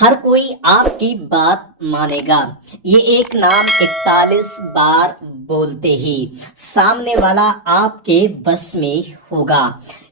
हर कोई आपकी बात मानेगा। ये एक नाम 41 बार बोलते ही सामने वाला आपके वश में होगा।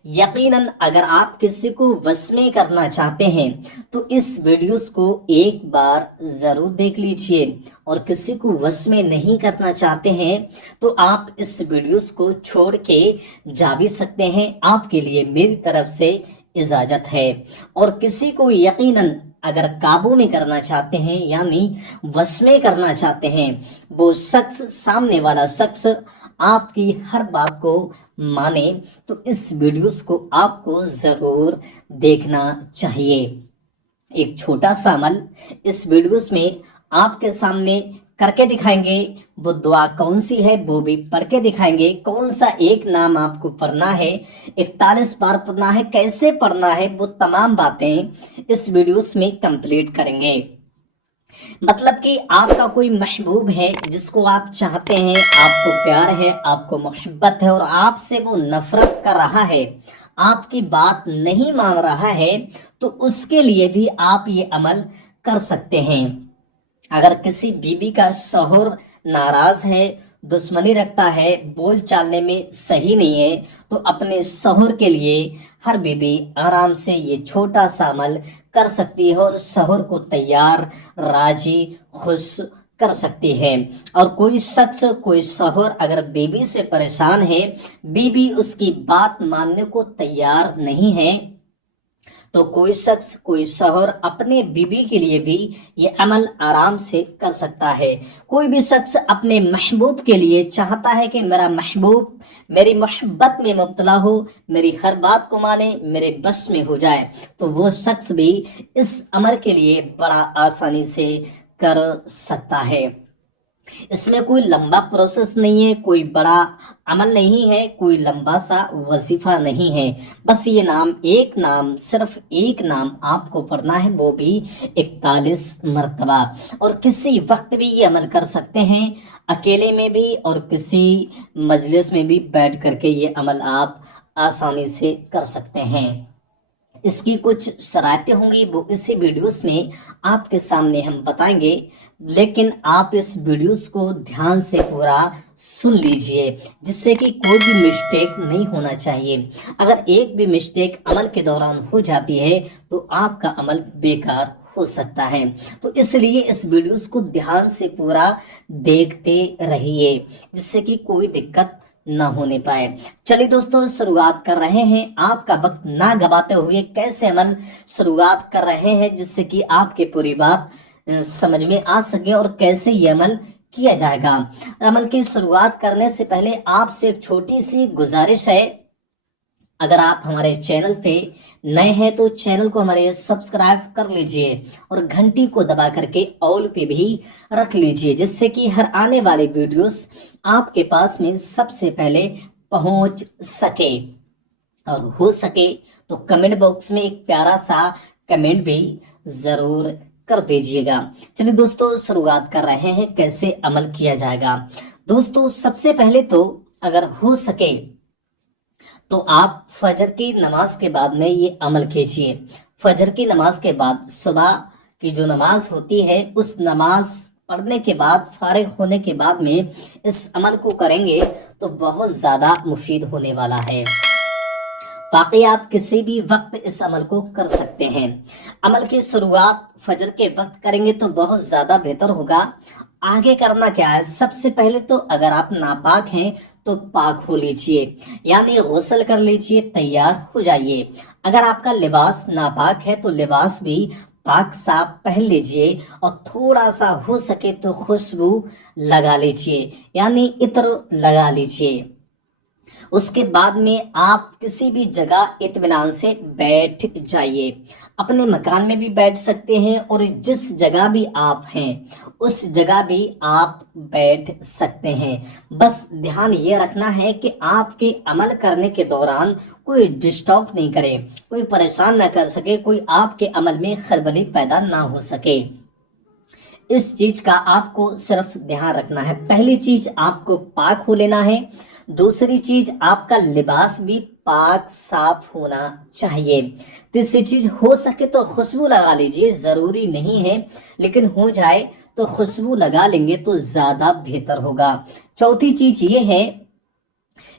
यकीनन अगर आप किसी को वश में करना चाहते हैं तो इस वीडियोस को एक बार जरूर देख लीजिए, और किसी को वश में नहीं करना चाहते हैं तो आप इस वीडियोस को छोड़ के जा भी सकते हैं। आपके लिए मेरी तरफ से इजाजत है। और किसी को यकीनन अगर काबू में करना चाहते हैं यानी वश में करना चाहते हैं, वो शख्स, सामने वाला शख्स आपकी हर बात को माने, तो इस वीडियोस को आपको जरूर देखना चाहिए। एक छोटा सा अमल इस वीडियोस में आपके सामने करके दिखाएंगे। वो दुआ कौन सी है वो भी पढ़ के दिखाएंगे। कौन सा एक नाम आपको पढ़ना है, 41 बार पढ़ना है, कैसे पढ़ना है, वो तमाम बातें इस वीडियोस में कंप्लीट करेंगे। मतलब कि आपका कोई महबूब है जिसको आप चाहते हैं, आपको प्यार है, आपको मोहब्बत है, और आपसे वो नफरत कर रहा है, आपकी बात नहीं मान रहा है, तो उसके लिए भी आप ये अमल कर सकते हैं। अगर किसी बीबी का शौहर नाराज है, दुश्मनी रखता है, बोल चालने में सही नहीं है, तो अपने शौहर के लिए हर बीबी आराम से ये छोटा सा अमल कर सकती है और शौहर को तैयार, राजी, खुश कर सकती है। और कोई शख्स, कोई शौहर अगर बीबी से परेशान है, बीबी उसकी बात मानने को तैयार नहीं है, तो कोई शख्स, कोई शौहर अपने बीबी के लिए भी ये अमल आराम से कर सकता है। कोई भी शख्स अपने महबूब के लिए चाहता है कि मेरा महबूब मेरी मोहब्बत में मुब्तला हो, मेरी हर बात को माने, मेरे बस में हो जाए, तो वो शख्स भी इस अमल के लिए बड़ा आसानी से कर सकता है। इसमें कोई लंबा प्रोसेस नहीं है, कोई बड़ा अमल नहीं है, कोई लंबा सा वजीफा नहीं है। बस ये नाम, एक नाम, सिर्फ एक नाम आपको पढ़ना है, वो भी 41 मरतबा। और किसी वक्त भी ये अमल कर सकते हैं, अकेले में भी और किसी मजलिस में भी बैठ करके ये अमल आप आसानी से कर सकते हैं। इसकी कुछ शरारतें होंगी, वो इसी वीडियोस में आपके सामने हम बताएंगे, लेकिन आप इस वीडियोस को ध्यान से पूरा सुन लीजिए, जिससे कि कोई भी मिस्टेक नहीं होना चाहिए। अगर एक भी मिस्टेक अमल के दौरान हो जाती है तो आपका अमल बेकार हो सकता है। तो इसलिए इस वीडियोस को ध्यान से पूरा देखते रहिए, जिससे कि कोई दिक्कत ना होने पाए। चलिए दोस्तों, शुरुआत कर रहे हैं। आपका वक्त ना गवाते हुए कैसे अमल शुरुआत कर रहे हैं, जिससे कि आपके पूरी बात समझ में आ सके और कैसे ये अमल किया जाएगा। अमल की शुरुआत करने से पहले आपसे एक छोटी सी गुजारिश है, अगर आप हमारे चैनल पे नए हैं तो चैनल को हमारे सब्सक्राइब कर लीजिए और घंटी को दबा करके ऑल पे भी रख लीजिए, जिससे कि हर आने वाले वीडियोस आपके पास में सबसे पहले पहुंच सके। और हो सके तो कमेंट बॉक्स में एक प्यारा सा कमेंट भी जरूर कर दीजिएगा। चलिए दोस्तों, शुरुआत कर रहे हैं कैसे अमल किया जाएगा। दोस्तों, सबसे पहले तो अगर हो सके तो आप फजर की नमाज के बाद में ये अमल कीजिए। फजर की नमाज के बाद सुबह की जो नमाज होती है, उस नमाज पढ़ने के बाद, फारिग होने के बाद में इस अमल को करेंगे तो बहुत ज़्यादा मुफीद होने वाला है। बाकी आप किसी भी वक्त इस अमल को कर सकते हैं। अमल की शुरुआत फजर के वक्त करेंगे तो बहुत ज़्यादा बेहतर होगा। आगे करना क्या है, सबसे पहले तो अगर आप नापाक हैं तो पाक हो लीजिए, यानी गुस्ल कर लीजिए, तैयार हो जाइए। अगर आपका लिबास नापाक है तो लिबास भी पाक साफ पहन लीजिए, और थोड़ा सा हो सके तो खुशबू लगा लीजिए, यानी इत्र लगा लीजिए। उसके बाद में आप किसी भी जगह इत्मीनान से बैठ जाइए। अपने मकान में भी बैठ सकते हैं, और जिस जगह भी आप हैं उस जगह भी आप बैठ सकते हैं। बस ध्यान ये रखना है कि आपके अमल करने के दौरान कोई डिस्टर्ब नहीं करे, कोई परेशान ना कर सके, कोई आपके अमल में खलबली पैदा ना हो सके। इस चीज का आपको सिर्फ ध्यान रखना है। पहली चीज, आपको पाक हो लेना है। दूसरी चीज, आपका लिबास भी पाक साफ होना चाहिए। तीसरी चीज, हो सके तो खुशबू लगा लीजिए, जरूरी नहीं है लेकिन हो जाए तो खुशबू लगा लेंगे तो ज्यादा बेहतर होगा। चौथी चीज ये है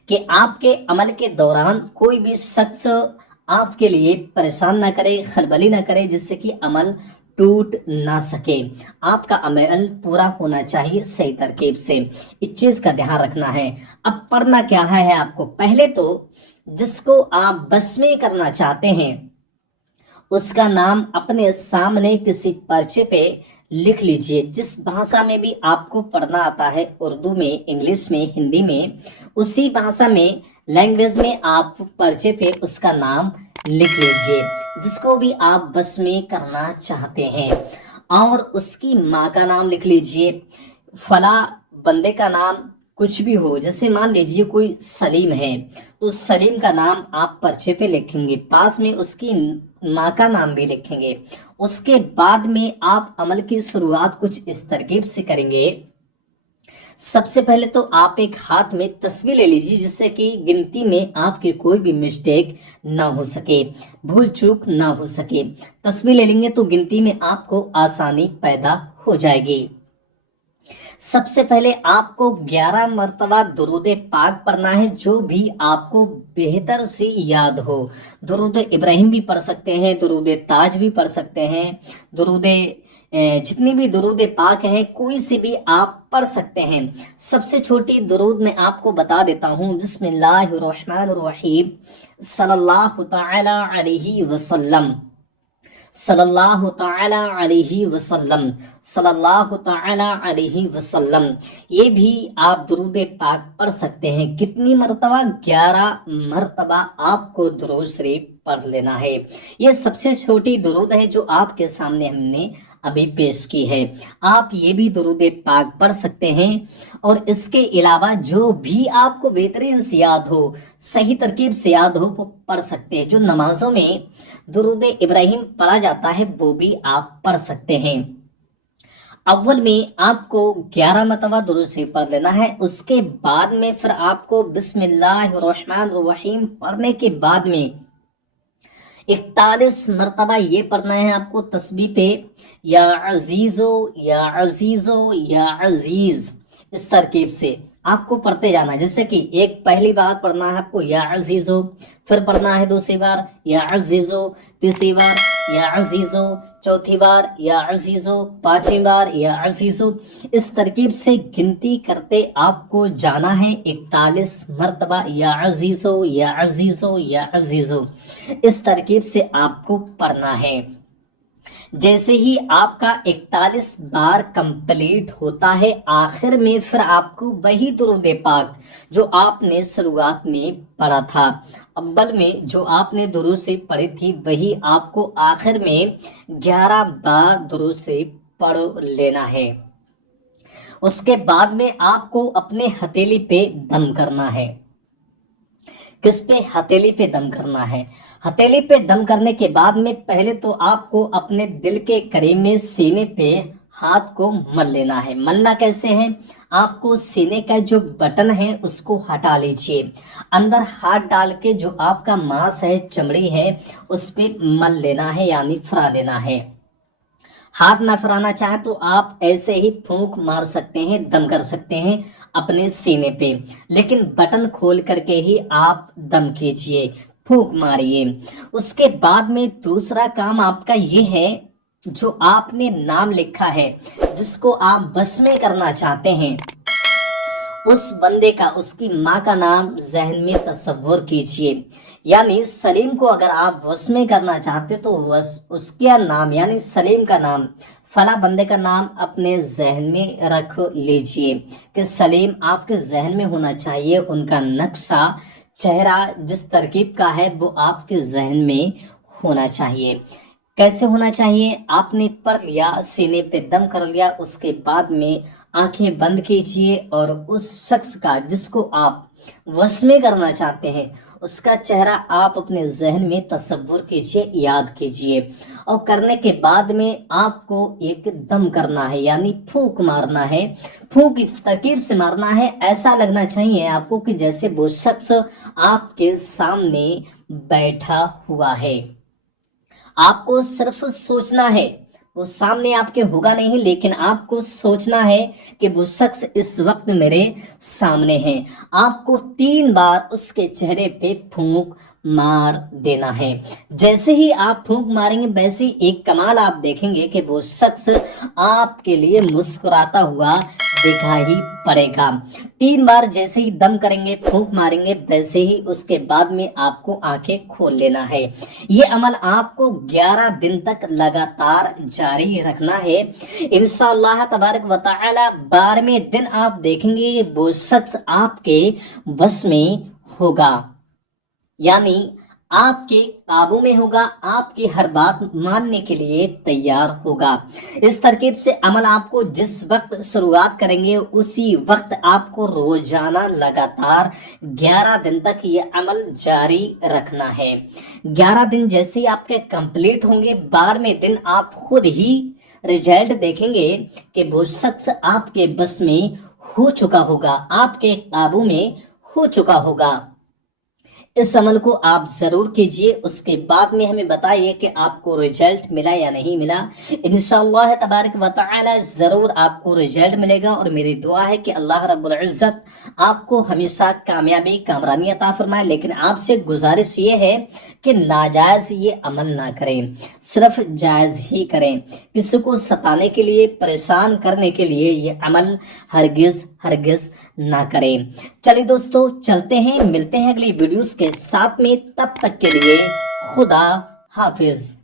कि आपके अमल के दौरान कोई भी शख्स आपके लिए परेशान ना करे, खलबली ना करे, जिससे कि अमल टूट ना सके। आपका अमल पूरा होना चाहिए सही तरकीब से, इस चीज का ध्यान रखना है। अब पढ़ना क्या है आपको, पहले तो जिसको आप बस में करना चाहते हैं उसका नाम अपने सामने किसी पर्चे पे लिख लीजिए। जिस भाषा में भी आपको पढ़ना आता है, उर्दू में, इंग्लिश में, हिंदी में, उसी भाषा में, लैंग्वेज में आप पर्चे पे उसका नाम लिख लीजिए जिसको भी आप बस में करना चाहते हैं। और उसकी माँ का नाम लिख लीजिए, फला बंदे का नाम कुछ भी हो, जैसे मान लीजिए कोई सलीम है तो सलीम का नाम आप पर्चे पे लिखेंगे, पास में उसकी माँ का नाम भी लिखेंगे। उसके बाद में आप अमल की शुरुआत कुछ इस तरकीब से करेंगे। सबसे पहले तो आप एक हाथ में तस्वीर ले लीजिए जिससे कि गिनती में आपकी कोई भी मिस्टेक ना हो सके, भूल चूक ना हो सके। तस्वीर ले लेंगे तो गिनती में आपको आसानी पैदा हो जाएगी। सबसे पहले आपको 11 मरतबा दुरूद पाक पढ़ना है, जो भी आपको बेहतर से याद हो। दुरूद इब्राहिम भी पढ़ सकते हैं, दुरूद ताज भी पढ़ सकते हैं, दुरूद जितनी भी दुरूद पाक हैं कोई से भी आप पढ़ सकते हैं। सबसे छोटी दुरूद मैं आपको बता देता हूँ, बिस्मिल्लाहिर्रहमानिर्रहीम, सल्लल्लाहु तआला अलैहि वसल्लम, सल्लल्लाहु तआला अलैहि वसल्लम, सल्लल्लाहु तआला अलैहि वसल्लम। ये भी आप दुरूद पाक पढ़ सकते हैं। कितनी मरतबा? 11 मरतबा आपको दुरूद शरीफ पढ़ लेना है। ये सबसे छोटी दुरूद है जो आपके सामने हमने अभी पेश की है। आप ये भी दुरूद पाक पढ़ सकते हैं। और इसके अलावा जो भी आपको बेहतरीन से याद हो, सही तरकीब से याद हो, वो पढ़ सकते हैं। जो नमाजों में दुरूद इब्राहिम पढ़ा जाता है वो भी आप पढ़ सकते हैं। अव्वल में आपको 11 मरतबा दुरूद शरीफ पढ़ लेना है। उसके बाद में फिर आपको बिस्मिल्लाहिर्रहमानिर्रहीम पढ़ने के बाद में 41 मरतबा ये पढ़ना है आपको तस्बीह पे, या अजीजो या अजीजो या अजीज, इस तरकीब से आपको पढ़ते जाना है। जैसे कि एक पहली बार पढ़ना है आपको या अजीजो, फिर पढ़ना है दूसरी बार या अजीजो, तीसरी बार या अजीजो, चौथी बार या अजीजो, पांचवी बार या अजीजो। इस तरकीब से गिनती करते आपको जाना है 41 मरतबा या अजीजो या अजीजो या अजीजो। इस तरकीब से आपको पढ़ना है। जैसे ही आपका 41 बार कंप्लीट होता है, आखिर में फिर आपको वही दुरूद पाक जो आपने शुरुआत में पढ़ा था, अव्वल में जो आपने दुरूद से पढ़ी थी, वही आपको आखिर में 11 बार दुरूद से पढ़ लेना है। उसके बाद में आपको अपने हथेली पे दम करना है। किस पे? हथेली पे दम करना है। हथेली पे दम करने के बाद में पहले तो आपको अपने दिल के करीब में सीने पे हाथ को मल लेना है। मलना कैसे है? आपको सीने का जो बटन है उसको हटा लीजिए, अंदर हाथ डाल के जो आपका मांस है, चमड़ी है, उस पे मल लेना है, यानी फरा देना है। हाथ ना फराना चाहे तो आप ऐसे ही फूंक मार सकते हैं, दम कर सकते हैं अपने सीने पे, लेकिन बटन खोल करके ही आप दम कीजिए, फूंक मारिए। उसके बाद में दूसरा काम आपका ये है, जो आपने नाम लिखा है, जिसको आप बस में करना चाहते हैं, उस बंदे का, उसकी माँ का नाम जहन में तस्वुर कीजिए। यानी सलीम को अगर आप वश में करना चाहते तो उसका नाम, यानी सलीम का नाम, फला बंदे का नाम अपने जहन में रख लीजिए कि सलीम आपके जहन में होना चाहिए। उनका नक्शा, चेहरा जिस तरकीब का है वो आपके जहन में होना चाहिए। कैसे होना चाहिए? आपने पढ़ लिया, सीने पे दम कर लिया, उसके बाद में आंखें बंद कीजिए और उस शख्स का जिसको आप वश में करना चाहते हैं اس کا چہرہ آپ اپنے ذہن میں تصور کیجئے، یاد کیجئے، اور کرنے کے بعد میں آپ کو ایک دم کرنا ہے، یعنی پھونک مارنا ہے۔ پھونک اس ترکیب سے مارنا ہے، ایسا لگنا چاہیے آپ کو کہ جیسے وہ شخص آپ کے سامنے بیٹھا ہوا ہے۔ آپ کو صرف سوچنا ہے، وہ سامنے آپ کے ہوگا نہیں، لیکن آپ کو سوچنا ہے کہ وہ شخص اس وقت میرے سامنے ہے۔ آپ کو 3 بار اس کے چہرے پہ پھونک مار دینا ہے۔ جیسے ہی آپ پھونک ماریں گے، ویسے ہی ایک کمال آپ دیکھیں گے کہ وہ شخص آپ کے لیے مسکراتا ہوا دکھائی پڑے گا۔ 3 بار جیسے ہی دم کریں گے، پھونک ماریں گے، ویسے ہی اس کے بعد میں آپ کو آنکھیں کھول لینا ہے۔ یہ عمل آپ کو 11 دن تک لگاتار جاری رکھنا ہے۔ انشاءاللہ تبارک و تعالی 12ویں دن آپ دیکھیں گے وہ شخص آپ کے بس میں ہوگا، یعنی آپ کے قابو میں ہوگا، آپ کی ہر بات ماننے کے لیے تیار ہوگا۔ اس ترکیب سے عمل آپ کو جس وقت شروعات کریں گے، اسی وقت آپ کو روزانہ لگاتار 11 دن تک یہ عمل جاری رکھنا ہے۔ 11 دن جیسے ہی آپ کے کمپلیٹ ہوں گے، 12ویں دن آپ خود ہی رزلٹ دیکھیں گے کہ وہ شخص آپ کے بس میں ہو چکا ہوگا، آپ کے قابو میں ہو چکا ہوگا۔ اس عمل کو آپ ضرور کیجئے، اس کے بعد میں ہمیں بتائیے کہ آپ کو رزلٹ ملا یا نہیں ملا۔ انشاءاللہ تبارک و تعالی ضرور آپ کو رزلٹ ملے گا، اور میری دعا ہے کہ اللہ رب العزت آپ کو ہمیشہ کامیابی کامرانی عطا فرمائے۔ لیکن آپ سے گزارش یہ ہے کہ ناجائز یہ عمل نہ کریں، صرف جائز ہی کریں۔ کسی کو ستانے کے لیے، پریشان کرنے کے لیے یہ عمل ہرگز نہ کریں۔ چلیے دوستو، چلتے ہیں، ملتے ہیں اگلی ویڈیوز کے ساتھ میں، تب تک کے لیے خدا حافظ۔